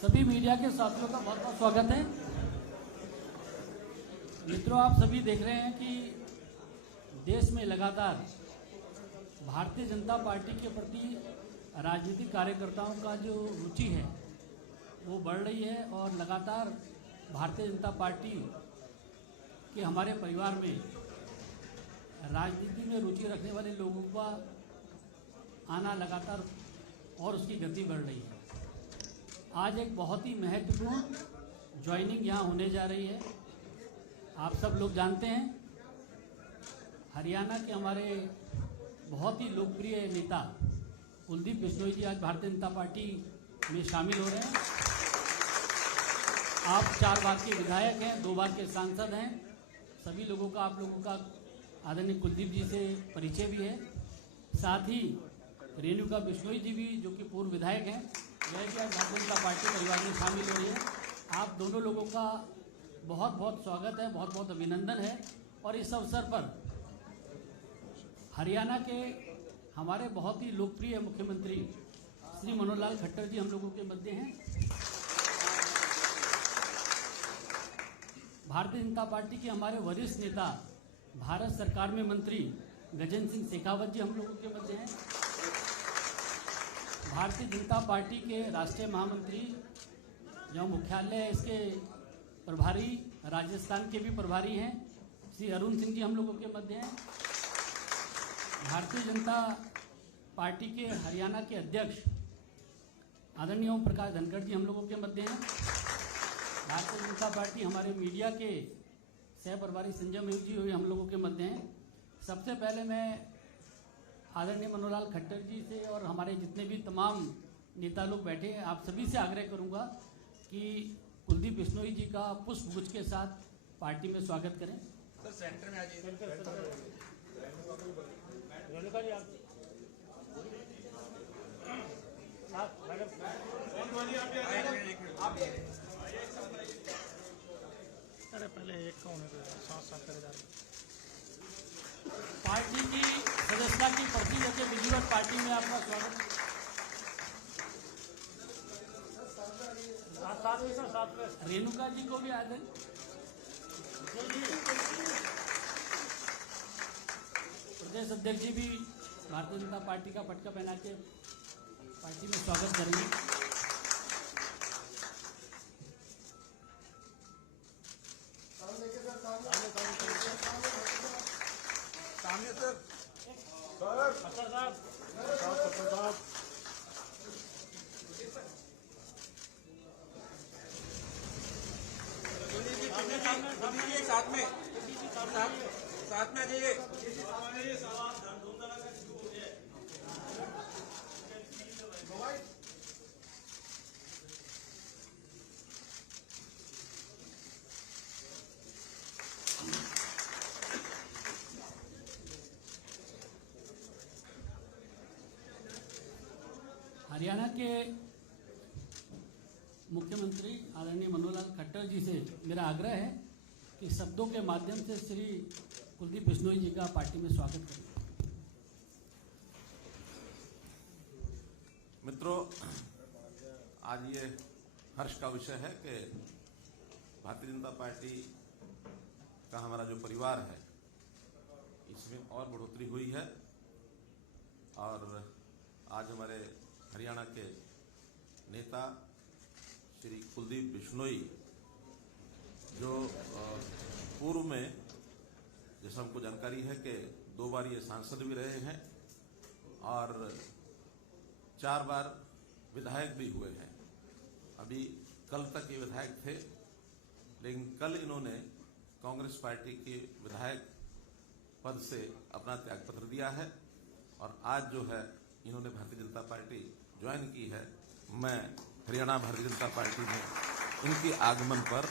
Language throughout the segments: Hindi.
सभी मीडिया के साथियों का बहुत बहुत स्वागत है। मित्रों, आप सभी देख रहे हैं कि देश में लगातार भारतीय जनता पार्टी के प्रति राजनीतिक कार्यकर्ताओं का जो रुचि है वो बढ़ रही है और लगातार भारतीय जनता पार्टी के हमारे परिवार में राजनीति में रुचि रखने वाले लोगों का आना लगातार और उसकी गति बढ़ रही है। आज एक बहुत ही महत्वपूर्ण ज्वाइनिंग यहाँ होने जा रही है। आप सब लोग जानते हैं हरियाणा के हमारे बहुत ही लोकप्रिय नेता कुलदीप बिश्नोई जी आज भारतीय जनता पार्टी में शामिल हो रहे हैं। आप 4 बार के विधायक हैं, 2 बार के सांसद हैं। सभी लोगों का आप लोगों का आदरणीय कुलदीप जी से परिचय भी है। साथ ही रेणुका बिश्नोई जी भी जो कि पूर्व विधायक हैं, वह भी आज भारतीय जनता पार्टी परिवार में शामिल हो रही है। आप दोनों लोगों का बहुत बहुत स्वागत है, बहुत बहुत अभिनंदन है। और इस अवसर पर हरियाणा के हमारे बहुत ही लोकप्रिय मुख्यमंत्री श्री मनोहर लाल खट्टर जी हम लोगों के मध्य हैं। भारतीय जनता पार्टी के हमारे वरिष्ठ नेता भारत सरकार में मंत्री गजेंद्र सिंह शेखावत जी हम लोगों के मध्य हैं। भारतीय जनता पार्टी के राष्ट्रीय महामंत्री जो मुख्यालय है इसके प्रभारी राजस्थान के भी प्रभारी हैं श्री अरुण सिंह जी हम लोगों के मध्य हैं। भारतीय जनता पार्टी के हरियाणा के अध्यक्ष आदरणीय ओम प्रकाश धनखड़ जी हम लोगों के मध्य हैं। भारतीय जनता पार्टी हमारे मीडिया के सह प्रभारी संजय मयूर जी भी हम लोगों के मध्य हैं। सबसे पहले मैं आदरणीय मनोहर लाल खट्टर जी से और हमारे जितने भी तमाम नेता लोग बैठे हैं आप सभी से आग्रह करूंगा कि कुलदीप बिश्नोई जी का पुष्पगुच्छ के साथ पार्टी में स्वागत करें। सर सेंटर में आ जाइए। अरे पहले एक का होने दो, साथ करे जा रहे। पार्टी की सदस्यता की पर्ची लेके विधिवत पार्टी में आपका स्वागत। साथ में रेणुका जी को भी आदर। प्रदेश अध्यक्ष जी भी भारतीय जनता पार्टी का पटका पहना के पार्टी में स्वागत करेंगे। सामने सर साथ में आ जाइए। हरियाणा के मुख्यमंत्री आदरणीय मनोहर लाल खट्टर जी से मेरा आग्रह है कि शब्दों के माध्यम से श्री कुलदीप बिश्नोई जी का पार्टी में स्वागत करें। मित्रों, आज ये हर्ष का विषय है कि भारतीय जनता पार्टी का हमारा जो परिवार है इसमें और बढ़ोतरी हुई है और आज हमारे हरियाणा के नेता श्री कुलदीप बिश्नोई जो पूर्व में जैसा हमको जानकारी है कि 2 बार ये सांसद भी रहे हैं और 4 बार विधायक भी हुए हैं। अभी कल तक ये विधायक थे, लेकिन कल इन्होंने कांग्रेस पार्टी के विधायक पद से अपना त्यागपत्र दिया है और आज जो है इन्होंने भारतीय जनता पार्टी ज्वाइन की है। मैं हरियाणा भारतीय जनता पार्टी में इनके आगमन पर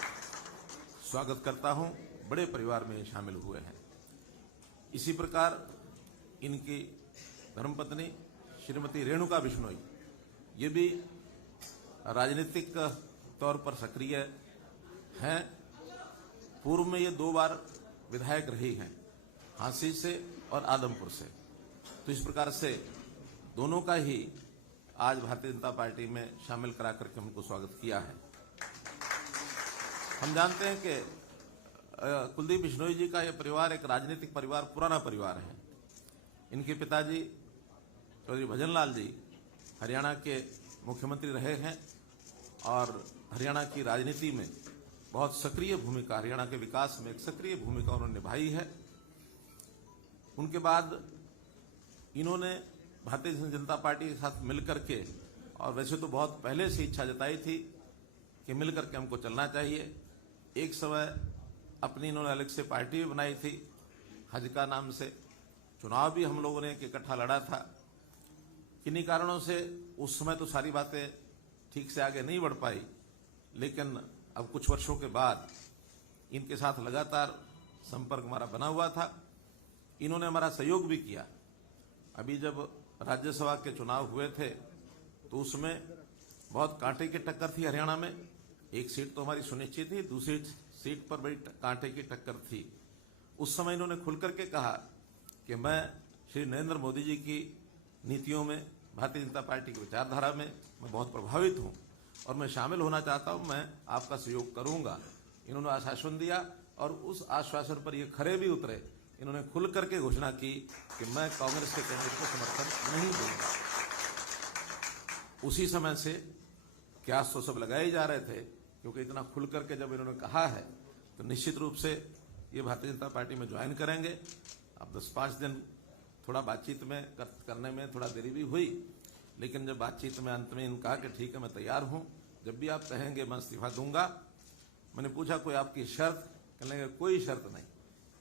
स्वागत करता हूं। बड़े परिवार में शामिल हुए हैं। इसी प्रकार इनकी धर्मपत्नी श्रीमती रेणुका बिश्नोई ये भी राजनीतिक तौर पर सक्रिय हैं। पूर्व में ये 2 बार विधायक रही हैं, हांसी से और आदमपुर से। तो इस प्रकार से दोनों का ही आज भारतीय जनता पार्टी में शामिल करा करके हमको स्वागत किया है। हम जानते हैं कि कुलदीप बिश्नोई जी का यह परिवार एक राजनीतिक परिवार, पुराना परिवार है। इनके पिताजी चौधरी भजन लाल जी हरियाणा के मुख्यमंत्री रहे हैं और हरियाणा की राजनीति में बहुत सक्रिय भूमिका, हरियाणा के विकास में एक सक्रिय भूमिका उन्होंने निभाई है। उनके बाद इन्होंने भारतीय जनता पार्टी के साथ मिलकर के, और वैसे तो बहुत पहले से इच्छा जताई थी कि मिलकर के हमको चलना चाहिए। एक समय अपनी इन्होंने अलग से पार्टी भी बनाई थी, हज का नाम से। चुनाव भी हम लोगों ने इकट्ठा लड़ा था। किन्हीं कारणों से उस समय तो सारी बातें ठीक से आगे नहीं बढ़ पाई, लेकिन अब कुछ वर्षों के बाद इनके साथ लगातार संपर्क हमारा बना हुआ था। इन्होंने हमारा सहयोग भी किया। अभी जब राज्यसभा के चुनाव हुए थे तो उसमें बहुत कांटे की टक्कर थी हरियाणा में। एक सीट तो हमारी सुनिश्चित थी, दूसरी सीट पर बड़ी कांटे की टक्कर थी। उस समय इन्होंने खुल करके कहा कि मैं श्री नरेंद्र मोदी जी की नीतियों में, भारतीय जनता पार्टी की विचारधारा में मैं बहुत प्रभावित हूं और मैं शामिल होना चाहता हूं, मैं आपका सहयोग करूंगा। इन्होंने आश्वासन दिया और उस आश्वासन पर ये खरे भी उतरे। इन्होंने खुल करके घोषणा की कि मैं कांग्रेस के कैंडिडेट को समर्थन नहीं दूंगा। उसी समय से क्यास तो सब लगाए जा रहे थे, क्योंकि इतना खुल करके जब इन्होंने कहा है तो निश्चित रूप से ये भारतीय जनता पार्टी में ज्वाइन करेंगे। अब 10-5 दिन थोड़ा बातचीत में करने में थोड़ा देरी भी हुई, लेकिन जब बातचीत में अंत में इन्होंने कहा कि ठीक है मैं तैयार हूं, जब भी आप कहेंगे मैं इस्तीफा दूंगा। मैंने पूछा कोई आपकी शर्त? कहने लगे कोई शर्त नहीं,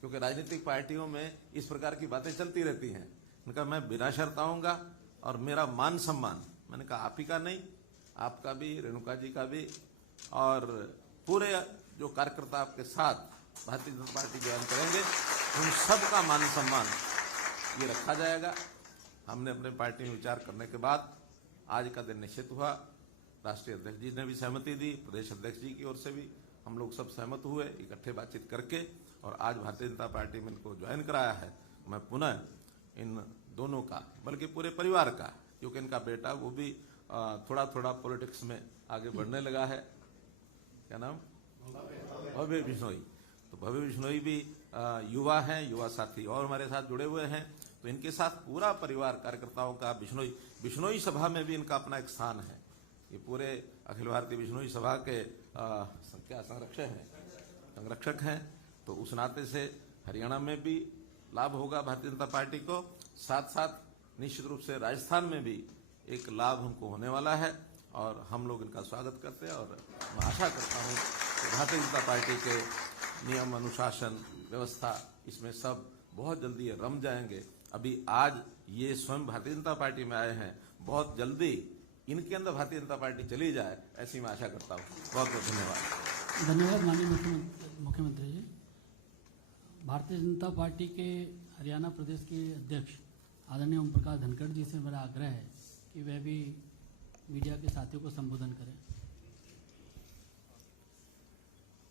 क्योंकि राजनीतिक पार्टियों में इस प्रकार की बातें चलती रहती हैं। मैंने कहा मैं बिना शर्त आऊंगा और मेरा मान सम्मान, मैंने कहा आप ही का नहीं, आपका भी, रेणुका जी का भी, और पूरे जो कार्यकर्ता आपके साथ भारतीय जनता पार्टी ज्वाइन करेंगे उन सब का मान सम्मान ये रखा जाएगा। हमने अपने पार्टी में विचार करने के बाद आज का दिन निश्चित हुआ। राष्ट्रीय अध्यक्ष जी ने भी सहमति दी, प्रदेश अध्यक्ष जी की ओर से भी हम लोग सब सहमत हुए इकट्ठे बातचीत करके, और आज भारतीय जनता पार्टी में इनको ज्वाइन कराया है। मैं पुनः इन दोनों का, बल्कि पूरे परिवार का, क्योंकि इनका बेटा वो भी थोड़ा थोड़ा पॉलिटिक्स में आगे बढ़ने लगा है। क्या नाम? भव्य बिश्नोई। तो भव्य बिश्नोई भी युवा हैं, युवा साथी और हमारे साथ जुड़े हुए हैं। तो इनके साथ पूरा परिवार कार्यकर्ताओं का बिश्नोई सभा में भी इनका अपना एक स्थान है। ये पूरे अखिल भारतीय बिश्नोई सभा के क्या संरक्षक हैं। तो उस नाते से हरियाणा में भी लाभ होगा भारतीय जनता पार्टी को, साथ साथ निश्चित रूप से राजस्थान में भी एक लाभ हमको होने वाला है, और हम लोग इनका स्वागत करते हैं। और मैं आशा करता हूं कि भारतीय जनता पार्टी के नियम, अनुशासन, व्यवस्था, इसमें सब बहुत जल्दी रम जाएंगे। अभी आज ये स्वयं भारतीय जनता पार्टी में आए हैं, बहुत जल्दी इनके अंदर भारतीय जनता पार्टी चली जाए, ऐसी मैं आशा करता हूँ। बहुत बहुत धन्यवाद। धन्यवाद माननीय मुख्यमंत्री जी। भारतीय जनता पार्टी के हरियाणा प्रदेश के अध्यक्ष आदरणीय ओम प्रकाश धनखड़ जी से मेरा आग्रह है कि वह भी मीडिया के साथियों को संबोधन करें।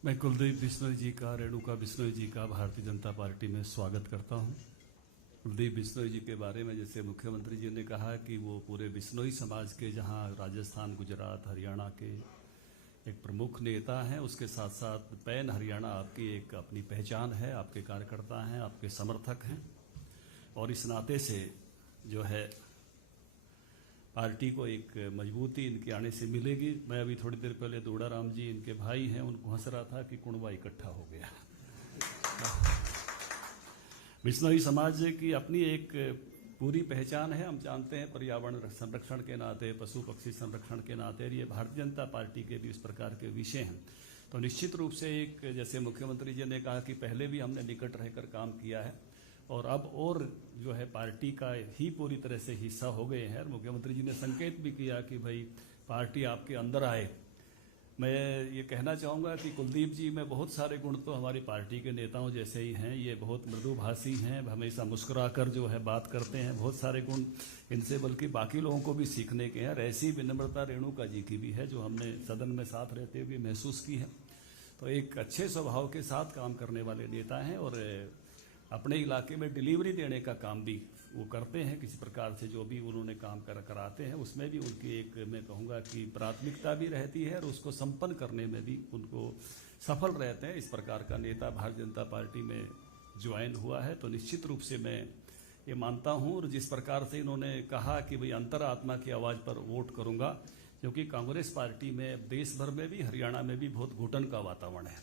मैं कुलदीप बिश्नोई जी का, रेणुका बिश्नोई जी का भारतीय जनता पार्टी में स्वागत करता हूं। कुलदीप बिश्नोई जी के बारे में जैसे मुख्यमंत्री जी ने कहा कि वो पूरे बिश्नोई समाज के, जहां राजस्थान, गुजरात, हरियाणा के एक प्रमुख नेता हैं, उसके साथ साथ पैन हरियाणा आपकी एक अपनी पहचान है, आपके कार्यकर्ता हैं, आपके समर्थक हैं, और इस नाते से जो है पार्टी को एक मजबूती इनके आने से मिलेगी। मैं अभी थोड़ी देर पहले दोड़ाराम जी इनके भाई हैं, उनको हंस रहा था कि कुणबा इकट्ठा हो गया। बिश्नोई समाज की अपनी एक पूरी पहचान है। हम जानते हैं पर्यावरण संरक्षण के नाते, पशु पक्षी संरक्षण के नाते ये भारतीय जनता पार्टी के भी इस प्रकार के विषय हैं। तो निश्चित रूप से एक, जैसे मुख्यमंत्री जी ने कहा कि पहले भी हमने निकट रहकर काम किया है और अब और जो है पार्टी का ही पूरी तरह से हिस्सा हो गए हैं। मुख्यमंत्री जी ने संकेत भी किया कि भाई पार्टी आपके अंदर आए। मैं ये कहना चाहूँगा कि कुलदीप जी में बहुत सारे गुण तो हमारी पार्टी के नेताओं जैसे ही हैं। ये बहुत मृदुभाषी हैं, हमेशा मुस्कुराकर जो है बात करते हैं। बहुत सारे गुण इनसे बल्कि बाकी लोगों को भी सीखने के हैं। और ऐसी विनम्रता रेणुका जी की भी है जो हमने सदन में साथ रहते हुए महसूस की है। तो एक अच्छे स्वभाव के साथ काम करने वाले नेता हैं और अपने इलाके में डिलीवरी देने का काम भी वो करते हैं, किसी प्रकार से जो भी उन्होंने काम कराते हैं उसमें भी उनकी एक मैं कहूँगा कि प्राथमिकता भी रहती है और उसको संपन्न करने में भी उनको सफल रहते हैं। इस प्रकार का नेता भारतीय जनता पार्टी में ज्वाइन हुआ है तो निश्चित रूप से मैं ये मानता हूँ। और जिस प्रकार से इन्होंने कहा कि भाई अंतरात्मा की आवाज़ पर वोट करूँगा, क्योंकि कांग्रेस पार्टी में देश भर में भी हरियाणा में भी बहुत घुटन का वातावरण है।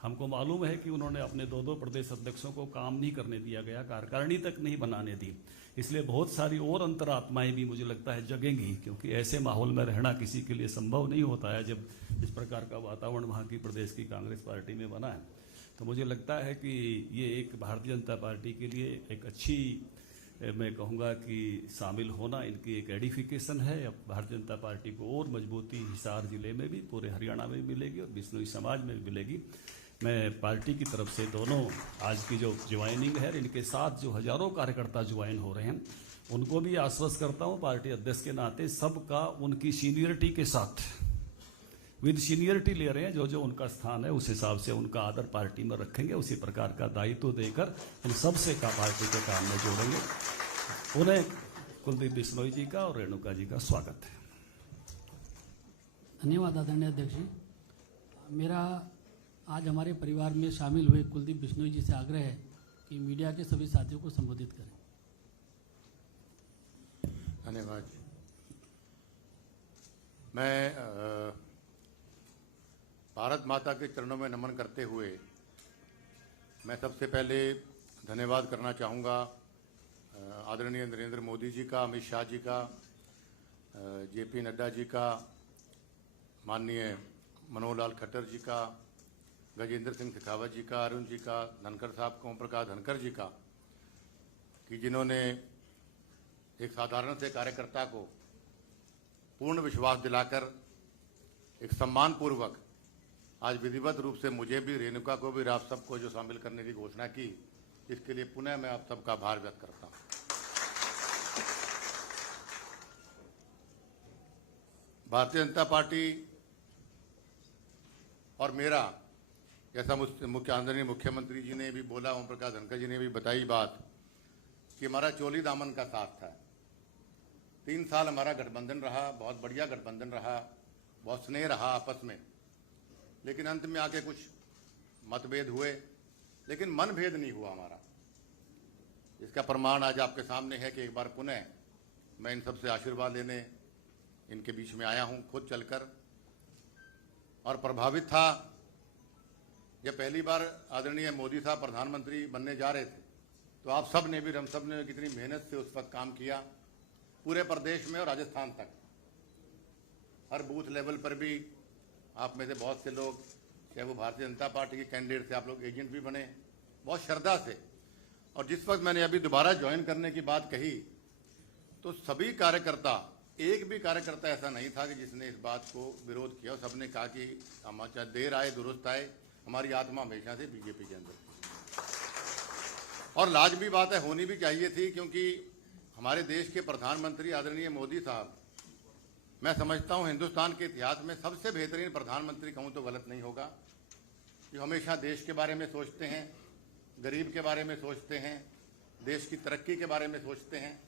हमको मालूम है कि उन्होंने अपने दो प्रदेश अध्यक्षों को काम नहीं करने दिया गया, कार्यकारिणी तक नहीं बनाने दी, इसलिए बहुत सारी और अंतरात्माएं भी मुझे लगता है जगेंगी, क्योंकि ऐसे माहौल में रहना किसी के लिए संभव नहीं होता है जब इस प्रकार का वातावरण वहाँ की प्रदेश की कांग्रेस पार्टी में बना है। तो मुझे लगता है कि ये एक भारतीय जनता पार्टी के लिए एक अच्छी मैं कहूँगा कि शामिल होना इनकी एक एडिफिकेशन है। अब भारतीय जनता पार्टी को और मजबूती हिसार जिले में भी, पूरे हरियाणा में भी मिलेगी और बिश्नोई समाज में भी मिलेगी। मैं पार्टी की तरफ से दोनों आज की जो ज्वाइनिंग है, इनके साथ जो हजारों कार्यकर्ता ज्वाइन हो रहे हैं उनको भी आश्वस्त करता हूँ पार्टी अध्यक्ष के नाते, सबका उनकी सीनियरिटी के साथ विद सीनियरिटी ले रहे हैं, जो जो उनका स्थान है उस हिसाब से उनका आदर पार्टी में रखेंगे, उसी प्रकार का दायित्व देकर उन सबसे का पार्टी के काम में जोड़ेंगे। उन्हें कुलदीप बिश्नोई जी का और रेणुका जी का स्वागत है। धन्यवाद आदरणीय अध्यक्ष जी। मेरा आज हमारे परिवार में शामिल हुए कुलदीप बिश्नोई जी से आग्रह है कि मीडिया के सभी साथियों को संबोधित करें। धन्यवाद। मैं भारत माता के चरणों में नमन करते हुए मैं सबसे पहले धन्यवाद करना चाहूँगा आदरणीय नरेंद्र मोदी जी का, अमित शाह जी का, जेपी नड्डा जी का, माननीय मनोहर लाल खट्टर जी का, गजेंद्र सिंह शेखावत जी का, अरुण जी का, धनखड़ साहब, ओम प्रकाश धनखड़ जी का, कि जिन्होंने एक साधारण से कार्यकर्ता को पूर्ण विश्वास दिलाकर एक सम्मानपूर्वक आज विधिवत रूप से मुझे भी, रेणुका को भी, आप सबको जो शामिल करने की घोषणा की, इसके लिए पुनः मैं आप सबका आभार व्यक्त करता हूं। भारतीय जनता पार्टी और मेरा, जैसा आदरणीय मुख्यमंत्री जी ने भी बोला, ओम प्रकाश धनखड़ जी ने भी बताई बात कि हमारा चोली दामन का साथ था। 3 साल हमारा गठबंधन रहा, बहुत बढ़िया गठबंधन रहा, बहुत स्नेह रहा आपस में, लेकिन अंत में आके कुछ मतभेद हुए, लेकिन मनभेद नहीं हुआ हमारा। इसका प्रमाण आज आपके सामने है कि एक बार पुनः मैं इन सबसे आशीर्वाद लेने इनके बीच में आया हूं, खुद चलकर, और प्रभावित था जब पहली बार आदरणीय मोदी साहब प्रधानमंत्री बनने जा रहे थे, तो आप सब ने भी, हम सब ने कितनी मेहनत से उस वक्त काम किया, पूरे प्रदेश में और राजस्थान तक, हर बूथ लेवल पर भी आप में से बहुत से लोग, चाहे वो भारतीय जनता पार्टी के कैंडिडेट थे, आप लोग एजेंट भी बने बहुत श्रद्धा से। और जिस वक्त मैंने अभी दोबारा ज्वाइन करने की बात कही, तो सभी कार्यकर्ता, एक भी कार्यकर्ता ऐसा नहीं था कि जिसने इस बात को विरोध किया। सबने कहा कि हम चाहे देर आए दुरुस्त आए, हमारी आत्मा हमेशा से बीजेपी के अंदर थी। और लाजमी बात है, होनी भी चाहिए थी, क्योंकि हमारे देश के प्रधानमंत्री आदरणीय मोदी साहब, मैं समझता हूं हिंदुस्तान के इतिहास में सबसे बेहतरीन प्रधानमंत्री कहूं तो गलत नहीं होगा, जो हमेशा देश के बारे में सोचते हैं, गरीब के बारे में सोचते हैं, देश की तरक्की के बारे में सोचते हैं,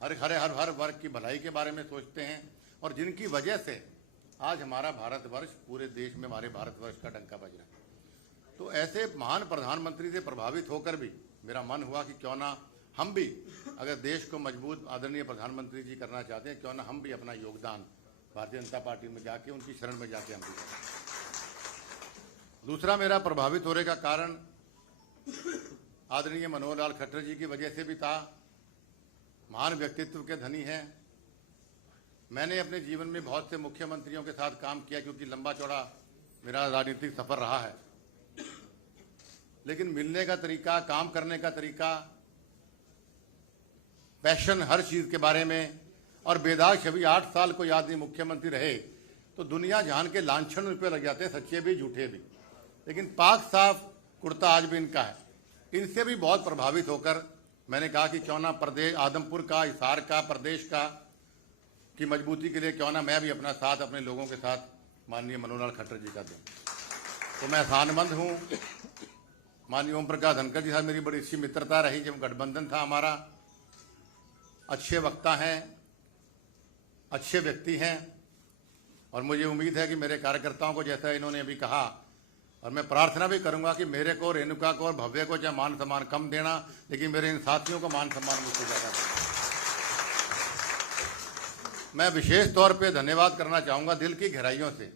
हर वर्ग की भलाई के बारे में सोचते हैं, और जिनकी वजह से आज हमारा भारतवर्ष, पूरे देश में हमारे भारतवर्ष का डंका बज रहा है। तो ऐसे महान प्रधानमंत्री से प्रभावित होकर भी मेरा मन हुआ कि क्यों ना हम भी, अगर देश को मजबूत आदरणीय प्रधानमंत्री जी करना चाहते हैं, क्यों ना हम भी अपना योगदान भारतीय जनता पार्टी में जाके, उनकी शरण में जाके हम भी करें। दूसरा मेरा प्रभावित होने का कारण आदरणीय मनोहर लाल खट्टर जी की वजह से भी था। महान व्यक्तित्व के धनी हैं। मैंने अपने जीवन में बहुत से मुख्यमंत्रियों के साथ काम किया, क्योंकि लंबा चौड़ा मेरा राजनीतिक सफर रहा है, लेकिन मिलने का तरीका, काम करने का तरीका, पैशन हर चीज के बारे में, और बेदाग छवि 8 साल कोई आदमी मुख्यमंत्री रहे तो दुनिया जहान के लांछन उन पे लग जाते हैं, सच्चे भी झूठे भी, लेकिन पाक साफ कुर्ता आज भी इनका है। इनसे भी बहुत प्रभावित होकर मैंने कहा कि क्यों ना प्रदेश, आदमपुर का, हिसार का, प्रदेश का की मजबूती के लिए क्यों ना मैं भी अपना साथ अपने लोगों के साथ माननीय मनोहर लाल खट्टर जी का दूं। तो मैं आसानमंद हूं माननीय ओम प्रकाश धनखड़ जी साहब मेरी बड़ी अच्छी मित्रता रही जब गठबंधन था हमारा। अच्छे वक्ता हैं, अच्छे व्यक्ति हैं और मुझे उम्मीद है कि मेरे कार्यकर्ताओं को, जैसा इन्होंने अभी कहा, और मैं प्रार्थना भी करूंगा कि मेरे को, रेणुका को और भव्य को चाहे मान सम्मान कम देना, लेकिन मेरे इन साथियों को मान सम्मान मुझसे ज़्यादा देना। मैं विशेष तौर पे धन्यवाद करना चाहूँगा दिल की गहराइयों से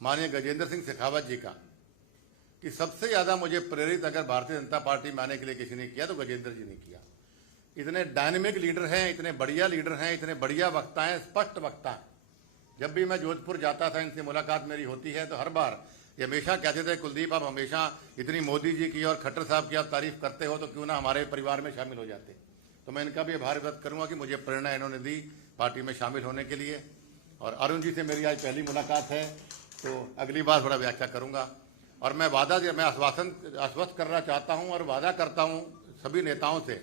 माननीय गजेंद्र सिंह शेखावत जी का, कि सबसे ज़्यादा मुझे प्रेरित अगर भारतीय जनता पार्टी में आने के लिए किसी ने किया तो गजेंद्र जी ने किया। इतने डायनेमिक लीडर हैं, इतने बढ़िया लीडर हैं, इतने बढ़िया वक्ता हैं, स्पष्ट वक्ता हैं। जब भी मैं जोधपुर जाता था, इनसे मुलाकात मेरी होती है, तो हर बार ये हमेशा कहते थे, कुलदीप आप हमेशा इतनी मोदी जी की और खट्टर साहब की आप तारीफ करते हो, तो क्यों ना हमारे परिवार में शामिल हो जाते। तो मैं इनका भी आभार व्यक्त करूंगा कि मुझे प्रेरणा इन्होंने दी पार्टी में शामिल होने के लिए। और अरुण जी से मेरी आज पहली मुलाकात है, तो अगली बार थोड़ा व्याख्या करूंगा। और मैं आश्वस्त करना चाहता हूं और वादा करता हूं सभी नेताओं से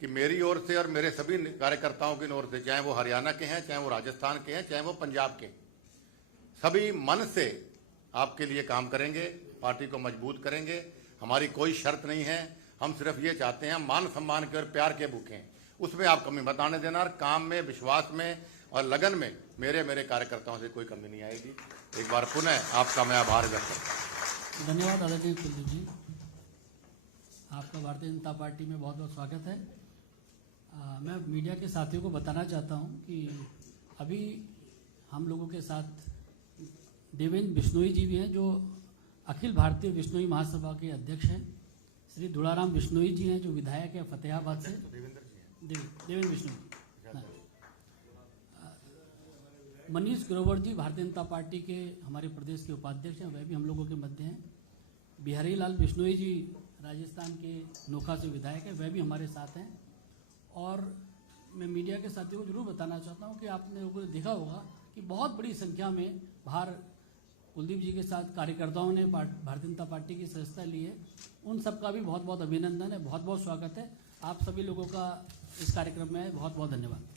कि मेरी ओर से और मेरे सभी कार्यकर्ताओं की ओर से, चाहे वो हरियाणा के हैं, चाहे वो राजस्थान के हैं, चाहे वो पंजाब के, सभी मन से आपके लिए काम करेंगे, पार्टी को मजबूत करेंगे। हमारी कोई शर्त नहीं है, हम सिर्फ ये चाहते हैं मान सम्मान के और प्यार के भूखे हैं, उसमें आप कमी मत आने देना। और काम में, विश्वास में और लगन में मेरे कार्यकर्ताओं से कोई कमी नहीं आएगी। एक बार पुनः आपका मैं आभार व्यक्त करता हूँ। धन्यवाद आदरणीय कुलदीप जी, आपका भारतीय जनता पार्टी में बहुत बहुत स्वागत है। मैं मीडिया के साथियों को बताना चाहता हूं कि अभी हम लोगों के साथ देवेंद्र बिश्नोई जी भी हैं, जो अखिल भारतीय बिश्नोई महासभा के अध्यक्ष हैं। श्री दुलाराम बिश्नोई जी हैं, जो विधायक है फतेहाबाद से। देवेंद्र बिश्नोई। मनीष ग्रोवर जी भारतीय जनता पार्टी के हमारे प्रदेश के उपाध्यक्ष हैं, वह भी हम लोगों के मध्य हैं। बिहारी लाल बिश्नोई जी राजस्थान के नोखा से विधायक है, वह भी हमारे साथ हैं। और मैं मीडिया के साथियों को जरूर बताना चाहता हूं कि आपने लोगों ने देखा होगा कि बहुत बड़ी संख्या में बाहर कुलदीप जी के साथ कार्यकर्ताओं ने भारतीय जनता पार्टी की सदस्यता ली है। उन सबका भी बहुत बहुत अभिनंदन है, बहुत बहुत स्वागत है। आप सभी लोगों का इस कार्यक्रम में बहुत बहुत धन्यवाद।